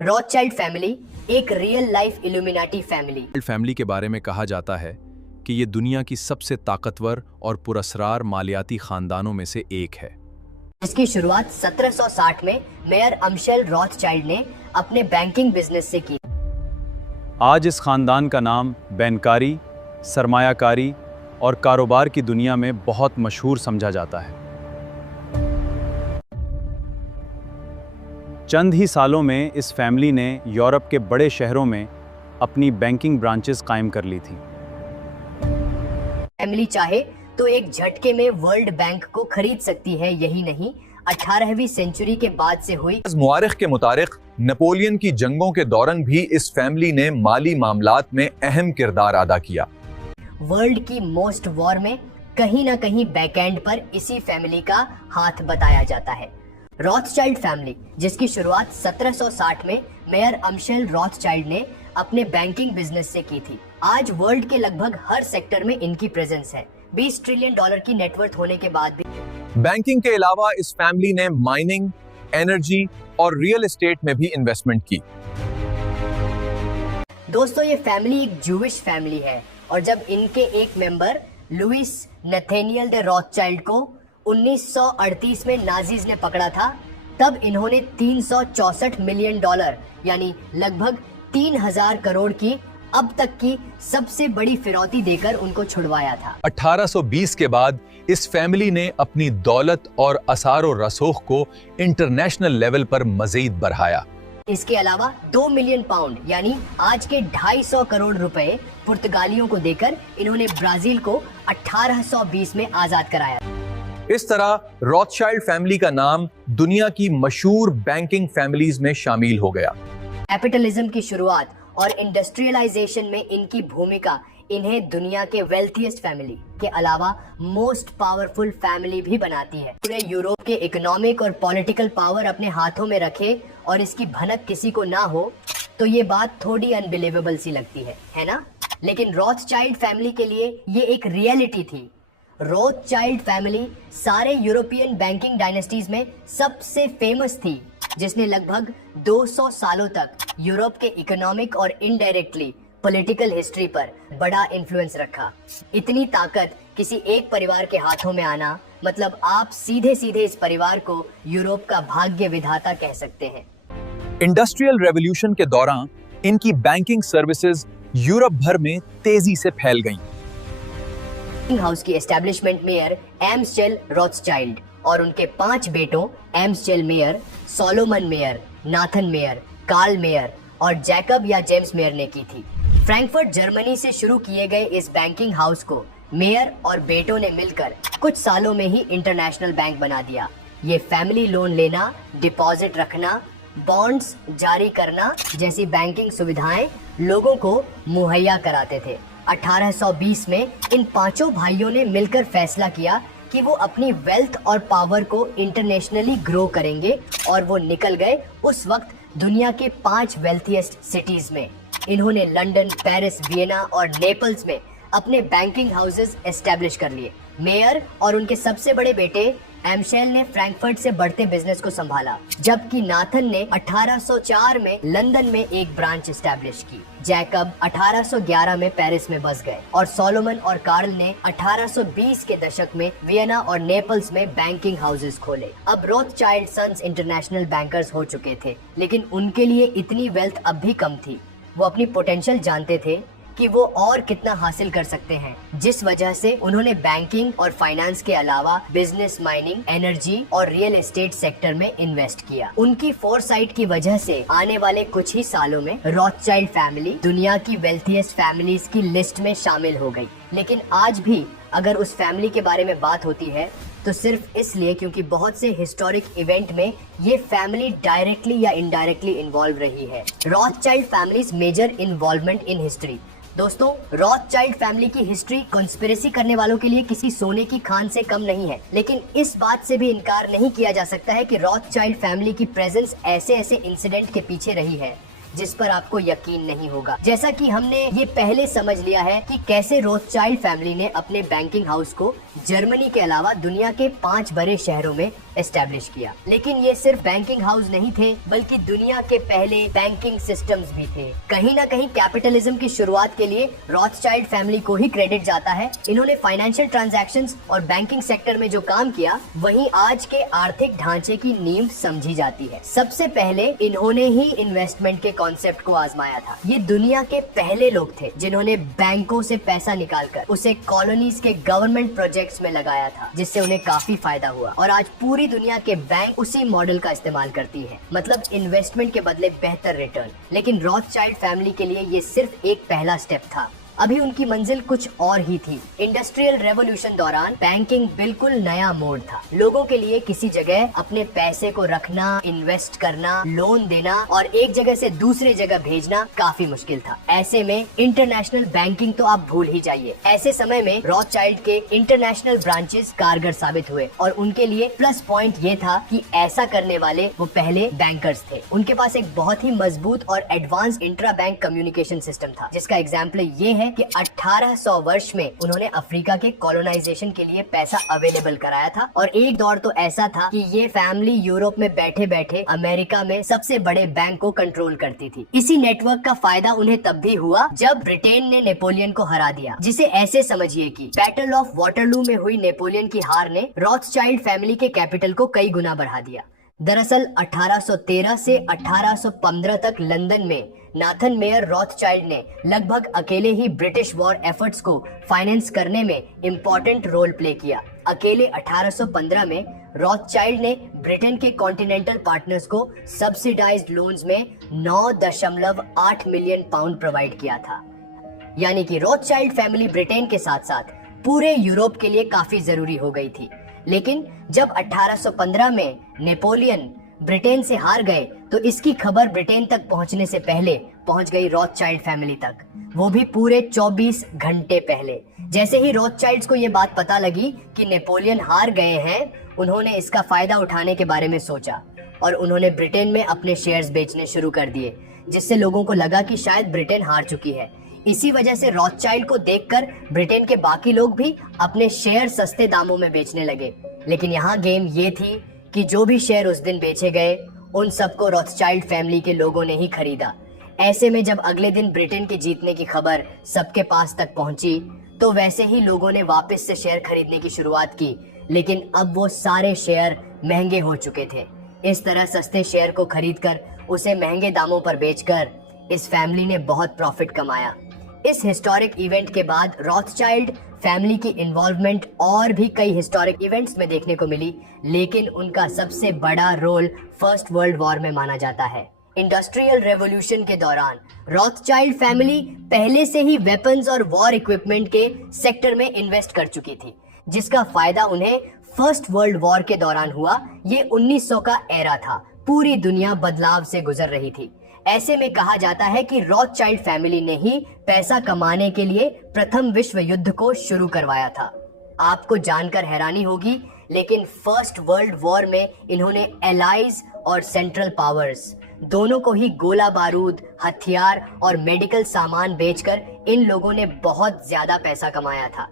Rothschild family एक real life illuminati family के बारे में कहा जाता है कि ये दुनिया की सबसे ताकतवर और पुरस्कार मालियाती खानदानों में से एक है, जिसकी शुरुआत 1760 में मेयर अम्शेल रॉथचाइल्ड ने अपने बैंकिंग बिजनेस से की। आज इस खानदान का नाम बैंकारी, सरमायाकारी और कारोबार की दुनिया में बहुत मशहूर समझा जाता है। चंद ही सालों में इस फैमिली ने यूरोप के बड़े शहरों में अपनी बैंकिंग ब्रांचेस कायम कर ली थी। फैमिली चाहे तो एक झटके में वर्ल्ड बैंक को खरीद सकती है। यही नहीं, 18वीं सेंचुरी के बाद से हुई मुआरिख के मुताबिक नेपोलियन की जंगों के दौरान भी इस फैमिली ने माली मामलात में अहम किरदार अदा किया। वर्ल्ड की मोस्ट वॉर में कहीं ना कहीं बैकएंड पर इसी फैमिली का हाथ बताया जाता है। रॉथचाइल्ड फैमिली, जिसकी शुरुआत 1760 में मेयर अम्शेल रॉथचाइल्ड ने अपने बैंकिंग बिजनेस से की थी, आज वर्ल्ड के लगभग हर सेक्टर में इनकी प्रेजेंस है। $20 ट्रिलियन की नेटवर्थ होने के बाद भी बैंकिंग के अलावा इस फैमिली ने माइनिंग, एनर्जी और रियल एस्टेट में भी इन्वेस्टमेंट की। दोस्तों, ये फैमिली एक जूविश फैमिली है और जब इनके एक मेंबर लुइस नथेनियल दे रॉथचाइल्ड को 1938 में नाजीज ने पकड़ा था, तब इन्होंने $364 मिलियन यानी लगभग 3000 करोड़ की अब तक की सबसे बड़ी फिरौती देकर उनको छुड़वाया था। 1820 के बाद इस फैमिली ने अपनी दौलत और असार व रसूख को इंटरनेशनल लेवल पर मजीद बढ़ाया। इसके अलावा 2 मिलियन पाउंड यानी आज के 250 करोड़ रुपए पुर्तगालियों को देकर इन्होंने ब्राजील को 1820 में आजाद कराया। इस तरह रॉथचाइल्ड फैमिली का नाम दुनिया की मशहूर बैंकिंग फैमिलीज में शामिल हो गया। कैपिटलिज्म की शुरुआत और इंडस्ट्रियलाइजेशन में इनकी भूमिका इन्हें दुनिया के वेल्थीएस्ट फैमिली के अलावा मोस्ट पावरफुल फैमिली भी बनाती है। पूरे यूरोप के इकोनॉमिक और पॉलिटिकल पावर अपने हाथों में रखे और इसकी भनक किसी को ना हो तो ये बात थोड़ी अनबिलीवेबल सी लगती है ना? लेकिन रॉथचाइल्ड फैमिली के लिए ये एक रियलिटी थी। रॉथचाइल्ड फैमिली सारे यूरोपियन बैंकिंग डायनेस्टीज में सबसे फेमस थी, जिसने लगभग 200 सालों तक यूरोप के इकोनॉमिक और इनडायरेक्टली पॉलिटिकल हिस्ट्री पर बड़ा इन्फ्लुएंस रखा। इतनी ताकत किसी एक परिवार के हाथों में आना मतलब आप सीधे सीधे इस परिवार को यूरोप का भाग्य विधाता कह सकते हैं। इंडस्ट्रियल रेवोल्यूशन के दौरान इनकी बैंकिंग सर्विसेज यूरोप भर में तेजी से फैल गईं। हाउस की एस्टैब्लिशमेंट मेयर एम्स्चेल रॉथचाइल्ड और उनके 5 बेटों Amschel Mayer, Solomon Mayer, Nathan Mayer, Karl Mayer और जैकब या जेम्स मेयर ने की थी। फ्रैंकफर्ट जर्मनी से शुरू किए गए इस बैंकिंग हाउस को मेयर और बेटों ने मिलकर कुछ सालों में ही इंटरनेशनल बैंक बना दिया। ये फैमिली लोन लेना, डिपॉजिट रखना, बॉन्ड्स जारी करना जैसी बैंकिंग सुविधाएं लोगों को मुहैया कराते थे। 1820 में इन 5 भाइयों ने मिलकर फैसला किया कि वो अपनी वेल्थ और पावर को इंटरनेशनली ग्रो करेंगे और वो निकल गए उस वक्त दुनिया के 5 वेल्थीएस्ट सिटीज में। इन्होंने लंदन, पेरिस, वियना और नेपल्स में अपने बैंकिंग हाउसेस एस्टैब्लिश कर लिए। मेयर और उनके सबसे बड़े बेटे एम्शेल ने फ्रैंकफर्ट से बढ़ते बिजनेस को संभाला, जबकि नाथन ने 1804 में लंदन में एक ब्रांच एस्टैब्लिश की। जैकब 1811 में पेरिस में बस गए और सोलोमन और कार्ल ने 1820 के दशक में वियना और नेपल्स में बैंकिंग हाउसेस खोले। अब रॉथचाइल्ड सन्स इंटरनेशनल बैंकर्स हो चुके थे, लेकिन उनके लिए इतनी वेल्थ अब भी कम थी। वो अपनी पोटेंशियल जानते थे कि वो और कितना हासिल कर सकते हैं, जिस वजह से उन्होंने बैंकिंग और फाइनेंस के अलावा बिजनेस, माइनिंग, एनर्जी और रियल एस्टेट सेक्टर में इन्वेस्ट किया। उनकी फोरसाइट की वजह से आने वाले कुछ ही सालों में रॉथचाइल्ड फैमिली दुनिया की वेल्थीएस्ट फैमिलीज की लिस्ट में शामिल हो गई। लेकिन आज भी अगर उस फैमिली के बारे में बात होती है तो सिर्फ इसलिए क्योंकि बहुत से हिस्टोरिक इवेंट में ये फैमिली डायरेक्टली या इनडायरेक्टली इन्वॉल्व रही है। Rothschild families major involvement in history. दोस्तों, रॉथचाइल्ड फैमिली की हिस्ट्री कॉन्स्पिरेसी करने वालों के लिए किसी सोने की खान से कम नहीं है, लेकिन इस बात से भी इनकार नहीं किया जा सकता है कि रॉथचाइल्ड फैमिली की प्रेजेंस ऐसे ऐसे इंसिडेंट के पीछे रही है जिस पर आपको यकीन नहीं होगा। जैसा कि हमने ये पहले समझ लिया है कि कैसे रॉथचाइल्ड फैमिली ने अपने बैंकिंग हाउस को जर्मनी के अलावा दुनिया के 5 बड़े शहरों में एस्टैब्लिश किया। लेकिन ये सिर्फ बैंकिंग हाउस नहीं थे, बल्कि दुनिया के पहले बैंकिंग सिस्टम्स भी थे। कहीं ना कहीं कैपिटलिज्म की शुरुआत के लिए रॉथस्चाइल्ड फैमिली को ही क्रेडिट जाता है। इन्होंने फाइनेंशियल ट्रांजैक्शंस और बैंकिंग सेक्टर में जो काम किया, वहीं आज के आर्थिक ढांचे की नींव समझी जाती है। सबसे पहले इन्होंने ही इन्वेस्टमेंट के कॉन्सेप्ट को आजमाया था। ये दुनिया के पहले लोग थे जिन्होंने बैंकों से पैसा निकालकर उसे कॉलोनीज के गवर्नमेंट प्रोजेक्ट्स में लगाया था, जिससे उन्हें काफी फायदा हुआ। और आज पूरी दुनिया के बैंक उसी मॉडल का इस्तेमाल करती है, मतलब इन्वेस्टमेंट के बदले बेहतर रिटर्न। लेकिन रॉथस्चाइल्ड फैमिली के लिए ये सिर्फ एक पहला स्टेप था। अभी उनकी मंजिल कुछ और ही थी। इंडस्ट्रियल रेवोल्यूशन दौरान बैंकिंग बिल्कुल नया मोड था। लोगों के लिए किसी जगह अपने पैसे को रखना, इन्वेस्ट करना, लोन देना और एक जगह से दूसरे जगह भेजना काफी मुश्किल था। ऐसे में इंटरनेशनल बैंकिंग तो आप भूल ही जाइए। ऐसे समय में रॉथस्चाइल्ड के इंटरनेशनल ब्रांचेस कारगर साबित हुए और उनके लिए प्लस पॉइंट ये था कि ऐसा करने वाले वो पहले बैंकर्स थे। उनके पास एक बहुत ही मजबूत और advance intra bank communication system था, जिसका एग्जाम्पल ये है कि 1800 वर्ष में उन्होंने अफ्रीका के कॉलोनाइजेशन के लिए पैसा अवेलेबल कराया था। और एक दौर तो ऐसा था कि ये फैमिली यूरोप में बैठे बैठे अमेरिका में सबसे बड़े बैंक को कंट्रोल करती थी। इसी नेटवर्क का फायदा उन्हें तब भी हुआ जब ब्रिटेन ने नेपोलियन को हरा दिया, जिसे ऐसे समझिए कि बैटल ऑफ वाटरलू में हुई नेपोलियन की हार ने रॉथस्चाइल्ड फैमिली के कैपिटल को कई गुना बढ़ा दिया। दरअसल 1813 से 1815 तक लंदन में नाथन मेयर रॉथस्चाइल्ड ने लगभग अकेले ही ब्रिटिश वॉर एफर्ट्स को फाइनेंस करने में इम्पोर्टेंट रोल प्ले किया। अकेले 1815 में रॉथस्चाइल्ड ने ब्रिटेन के कॉन्टिनेंटल पार्टनर्स को सब्सिडाइज्ड लोन्स में 9.8 मिलियन पाउंड प्रोवाइड किया था। यानी कि रॉथस्चाइल्ड फैमिली ब्रिटेन के साथ साथ पूरे यूरोप के लिए काफी जरूरी हो गई थी। लेकिन जब 1815 में नेपोलियन ब्रिटेन से हार गए तो इसकी खबर ब्रिटेन तक पहुंचने से पहले पहुंच गई रॉथस्चाइल्ड फैमिली तक, वो भी पूरे 24 घंटे पहले। जैसे ही रॉथस्चाइल्ड्स को ये बात पता लगी कि नेपोलियन हार गए हैं, उन्होंने इसका फायदा उठाने के बारे में सोचा और उन्होंने ब्रिटेन में अपने शेयर्स बेचने शुरू कर दिए, जिससे लोगों को लगा कि शायद ब्रिटेन हार चुकी है। इसी वजह से रॉथस्चाइल्ड को देखकर ब्रिटेन के बाकी लोग भी अपने शेयर सस्ते दामों में बेचने लगे। लेकिन यहाँ गेम ये थी कि जो भी शेयर उस दिन बेचे गए, उन सबको रॉथस्चाइल्ड फैमिली के लोगों ने ही खरीदा। ऐसे में जब अगले दिन ब्रिटेन के जीतने की खबर सबके पास तक पहुंची, तो वैसे ही लोगों ने वापस से शेयर खरीदने की शुरुआत की। लेकिन अब वो सारे शेयर महंगे हो चुके थे। इस तरह सस्ते शेयर को खरीदकर उसे महंगे दामों पर बेचकर इस फैमिली ने बहुत प्रॉफिट कमाया। इस हिस्टोरिक इवेंट के बाद रॉथस्चाइल्ड फैमिली की इन्वॉल्वमेंट और भी कई हिस्टोरिक इवेंट्स में देखने को मिली, लेकिन उनका सबसे बड़ा रोल फर्स्ट वर्ल्ड वॉर में माना जाता है। इंडस्ट्रियल रेवोल्यूशन के दौरान रॉथस्चाइल्ड फैमिली पहले से ही वेपन्स और वॉर इक्विपमेंट के सेक्टर में इन्वेस्ट कर चुकी थी, जिसका फायदा उन्हें फर्स्ट वर्ल्ड वॉर के दौरान हुआ। ये 1900 का एरा था, पूरी दुनिया बदलाव से गुजर रही थी। ऐसे में कहा जाता है कि रॉथस्चाइल्ड फैमिली ने ही पैसा कमाने के लिए प्रथम विश्व युद्ध को शुरू करवाया था। आपको जानकर हैरानी होगी, लेकिन फर्स्ट वर्ल्ड वॉर में इन्होंने एलाइज और सेंट्रल पावर्स दोनों को ही गोला बारूद, हथियार और मेडिकल सामान बेचकर इन लोगों ने बहुत ज्यादा पैसा कमाया था।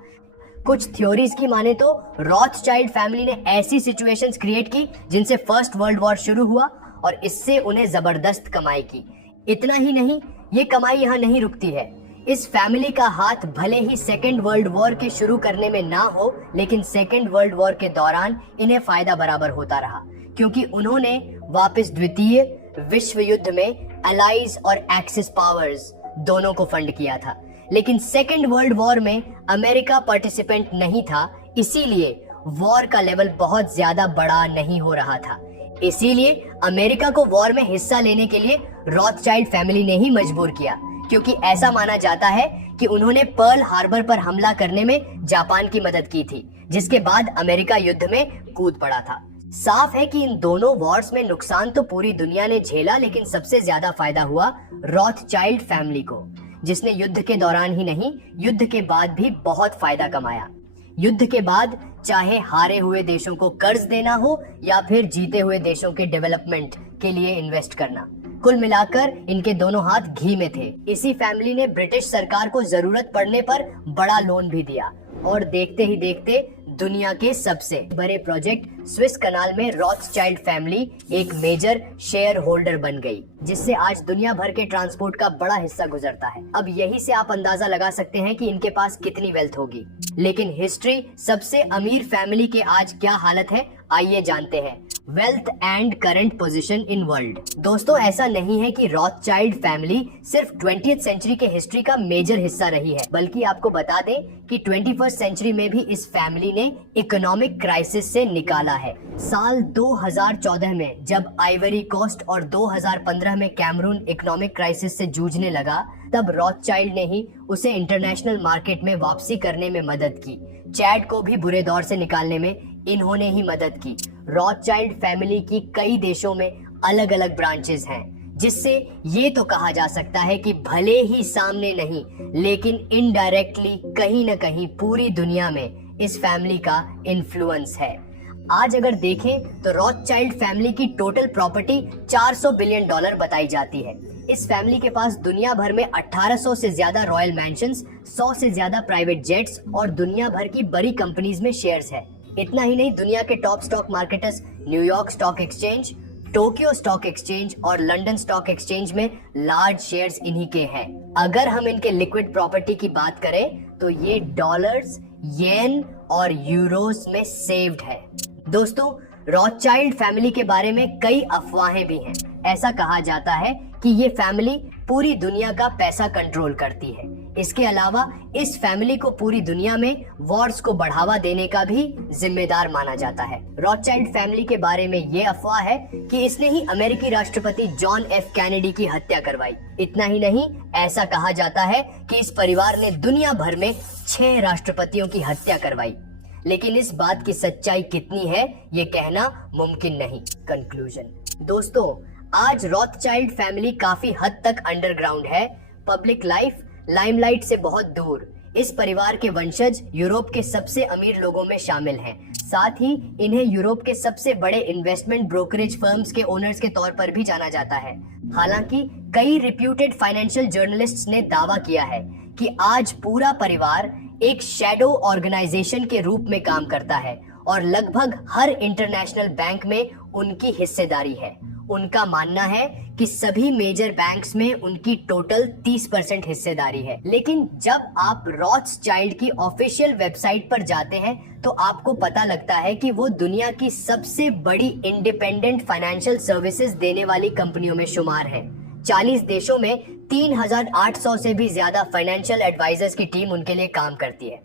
कुछ थ्योरीज की माने तो रॉथस्चाइल्ड फैमिली ने ऐसी सिचुएशंस क्रिएट की जिनसे फर्स्ट वर्ल्ड वॉर शुरू हुआ और इससे उन्हें जबरदस्त कमाई की। इतना ही नहीं, ये कमाई यहाँ नहीं रुकती है। इस फैमिली का हाथ भले ही सेकेंड वर्ल्ड वॉर के शुरू करने में ना हो, लेकिन सेकेंड वर्ल्ड वॉर के दौरान इन्हें फायदा बराबर होता रहा, क्योंकि उन्होंने वापस द्वितीय विश्व युद्ध में अलाइज और एक्सिस पावर्स दोनों को फंड किया था। लेकिन सेकेंड वर्ल्ड वॉर में अमेरिका पार्टिसिपेंट नहीं था, इसीलिए वॉर का लेवल बहुत ज्यादा बड़ा नहीं हो रहा था। इसीलिए अमेरिका को वॉर में हिस्सा लेने के लिए रॉथस्चाइल्ड फैमिली ने ही मजबूर किया, क्योंकि ऐसा माना जाता है कि उन्होंने पर्ल हार्बर पर हमला करने में जापान की मदद की थी, जिसके बाद अमेरिका युद्ध में कूद पड़ा था। साफ है कि इन दोनों वॉर्स में नुकसान तो पूरी दुनिया ने झेला, लेकिन सबसे ज्यादा फायदा हुआ रॉथस्चाइल्ड फैमिली को, जिसने युद्ध के दौरान ही नहीं, युद्ध के बाद भी बहुत फायदा कमाया। युद्ध के बाद चाहे हारे हुए देशों को कर्ज देना हो या फिर जीते हुए देशों के डेवलपमेंट के लिए इन्वेस्ट करना, कुल मिलाकर इनके दोनों हाथ घी में थे। इसी फैमिली ने ब्रिटिश सरकार को जरूरत पड़ने पर बड़ा लोन भी दिया और देखते ही देखते दुनिया के सबसे बड़े प्रोजेक्ट स्विस कनाल में रॉथस्चाइल्ड फैमिली एक मेजर शेयर होल्डर बन गई, जिससे आज दुनिया भर के ट्रांसपोर्ट का बड़ा हिस्सा गुजरता है। अब यही से आप अंदाजा लगा सकते हैं कि इनके पास कितनी वेल्थ होगी। लेकिन हिस्ट्री सबसे अमीर फैमिली के आज क्या हालत है, आइए जानते हैं। Wealth and current position in world. दोस्तों, ऐसा नहीं है कि रॉथस्चाइल्ड फैमिली सिर्फ 20th सेंचुरी के हिस्ट्री का मेजर हिस्सा रही है, बल्कि आपको बता दें कि 21st सेंचुरी में भी इस फैमिली ने इकोनॉमिक क्राइसिस से निकाला है। साल 2014 में जब आइवरी कोस्ट और 2015 में कैमरून इकोनॉमिक क्राइसिस से जूझने लगा, तब रॉथस्चाइल्ड ने ही उसे इंटरनेशनल मार्केट में वापसी करने में मदद की। चैड को भी बुरे दौर से निकालने में इन्होंने ही मदद की। रॉथस्चाइल्ड फैमिली की कई देशों में अलग अलग ब्रांचेस हैं, जिससे ये तो कहा जा सकता है कि भले ही सामने नहीं, लेकिन इनडायरेक्टली कहीं न कहीं पूरी दुनिया में इस फैमिली का इन्फ्लुएंस है। आज अगर देखें तो रॉथस्चाइल्ड फैमिली की टोटल प्रॉपर्टी $400 बिलियन बताई जाती है। इस फैमिली के पास दुनिया भर में 1800 से ज्यादा रॉयल मैंशंस, 100 से ज्यादा प्राइवेट जेट्स और दुनिया भर की बड़ी कंपनीज में शेयर्स है। इतना ही नहीं, दुनिया के top stock marketers New York stock exchange, Tokyo stock exchange और लंदन स्टॉक एक्सचेंज में लार्ज शेयर्स इन्हीं के हैं। अगर हम इनके लिक्विड प्रॉपर्टी की बात करें तो ये डॉलर्स, येन और यूरोस में सेव्ड है। दोस्तों, रॉथस्चाइल्ड फैमिली के बारे में कई अफवाहें भी हैं। ऐसा कहा जाता है कि ये फैमिली पूरी दुनिया का पैसा कंट्रोल करती है। इसके अलावा इस फैमिली को पूरी दुनिया में वॉर्स को बढ़ावा देने का भी जिम्मेदार माना जाता है। रॉथस्चाइल्ड फैमिली के बारे में ये अफवाह है कि इसने ही अमेरिकी राष्ट्रपति जॉन एफ कैनेडी की हत्या करवाई। इतना ही नहीं, ऐसा कहा जाता है कि इस परिवार ने दुनिया भर में 6 राष्ट्रपतियों की हत्या करवाई। लेकिन इस बात की सच्चाई कितनी है, ये कहना मुमकिन नहीं। कंक्लूजन। दोस्तों, आज रॉथस्चाइल्ड फैमिली काफी हद तक अंडरग्राउंड है, पब्लिक लाइफ लाइमलाइट से बहुत दूर। इस परिवार के वंशज यूरोप के सबसे अमीर लोगों में शामिल हैं। साथ ही इन्हें यूरोप के सबसे बड़े इन्वेस्टमेंट ब्रोकरेज फर्म्स के ओनर्स के तौर पर भी जाना जाता है। हालांकि कई रिप्यूटेड फाइनेंशियल जर्नलिस्ट्स ने दावा किया है कि आज पूरा परिवार एक शैडो ऑर्गेनाइजेशन के रूप में काम करता है और लगभग हर इंटरनेशनल बैंक में उनकी हिस्सेदारी है। उनका मानना है कि सभी मेजर बैंक्स में उनकी टोटल 30% हिस्सेदारी है। लेकिन जब आप रॉथस्चाइल्ड की ऑफिशियल वेबसाइट पर जाते हैं तो आपको पता लगता है कि वो दुनिया की सबसे बड़ी इंडिपेंडेंट फाइनेंशियल सर्विसेज देने वाली कंपनियों में शुमार है। 40 देशों में 3800 से भी ज्यादा फाइनेंशियल एडवाइजर्स की टीम उनके लिए काम करती है।